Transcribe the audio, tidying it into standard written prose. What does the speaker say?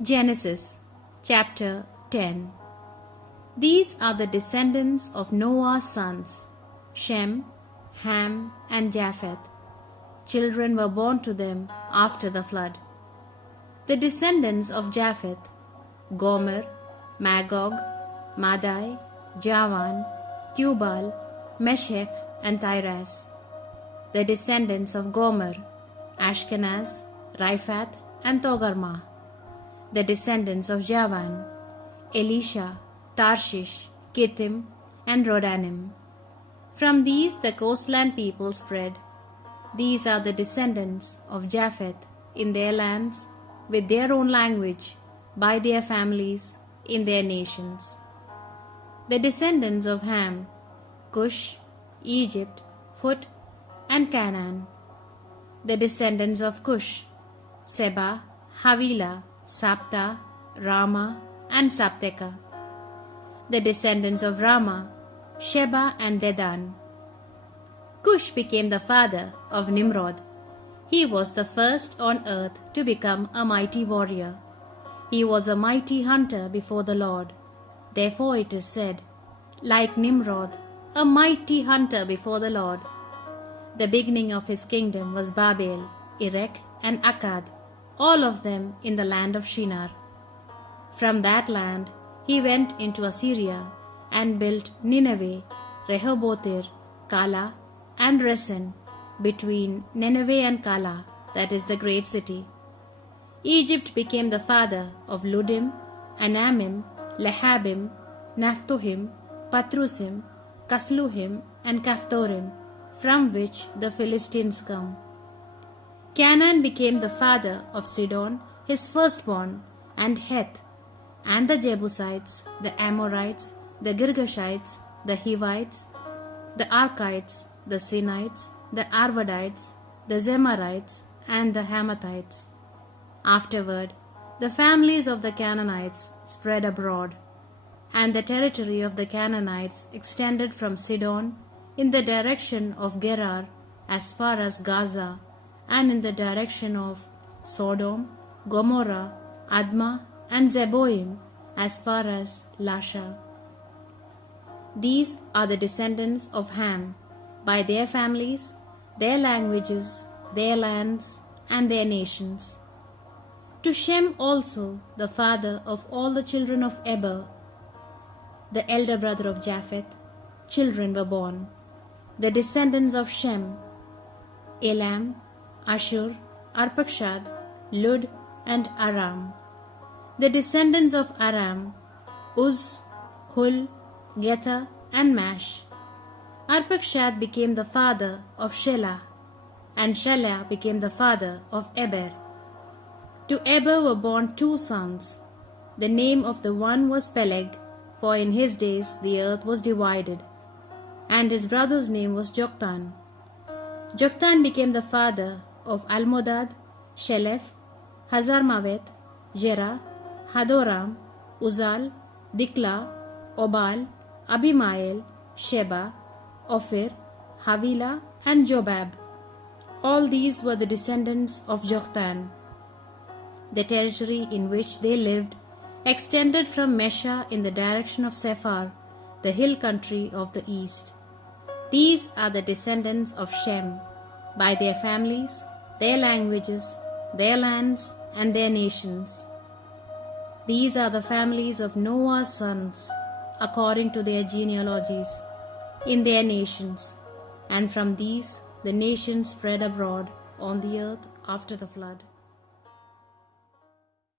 Genesis chapter 10. These are the descendants of Noah's sons, Shem, Ham, and Japheth. Children were born to them after the flood. The descendants of Japheth, Gomer, Magog, Madai, Javan, Tubal, Meshech, and Tiras. The descendants of Gomer, Ashkenaz, Riphath, and Togarmah. The descendants of Javan, Elisha, Tarshish, Kittim, and Rodanim. From these the coastland people spread. These are the descendants of Japheth in their lands, with their own language, by their families, in their nations. The descendants of Ham, Cush, Egypt, Phut, and Canaan. The descendants of Cush, Seba, Havilah, Sapta, Rama, and Sapteka. The descendants of Rama, Sheba and Dedan. Cush became the father of Nimrod. He was the first on earth to become a mighty warrior. He was a mighty hunter before the Lord. Therefore it is said, like Nimrod, a mighty hunter before the Lord. The beginning of his kingdom was Babel, Erech, and Akkad, all of them in the land of Shinar. From that land he went into Assyria and built Nineveh, Rehoboth-ir, Kala, and Resen, between Nineveh and Kala, that is the great city. Egypt became the father of Ludim, Anamim, Lehabim, Naphtuhim, Patrusim, Kasluhim, and Kaphtorim, from which the Philistines come. Canaan became the father of Sidon, his firstborn, and Heth, and the Jebusites, the Amorites, the Girgashites, the Hivites, the Arkites, the Sinites, the Arvadites, the Zemarites, and the Hamathites. Afterward, the families of the Canaanites spread abroad, and the territory of the Canaanites extended from Sidon in the direction of Gerar as far as Gaza, and in the direction of Sodom, Gomorrah, Admah, and Zeboim as far as Lasha. These are the descendants of Ham, by their families, their languages, their lands, and their nations. To Shem also, the father of all the children of Eber, the elder brother of Japheth, children were born. The descendants of Shem, Elam, Ashur, Arpachshad, Lud, and Aram. The descendants of Aram, Uz, Hul, Getha, and Mash. Arpachshad became the father of Shelah, and Shelah became the father of Eber. To Eber were born two sons. The name of the one was Peleg, for in his days the earth was divided, and his brother's name was Joktan. Joktan became the father of Almodad, Shelef, Hazarmaveth, Jerah, Hadoram, Uzal, Dikla, Obal, Abimael, Sheba, Ophir, Havilah, and Jobab. All these were the descendants of Joktan. The territory in which they lived extended from Mesha in the direction of Sephar, the hill country of the east. These are the descendants of Shem, by their families, their languages, their lands, and their nations. These are the families of Noah's sons, according to their genealogies, in their nations, and from these the nations spread abroad on the earth after the flood.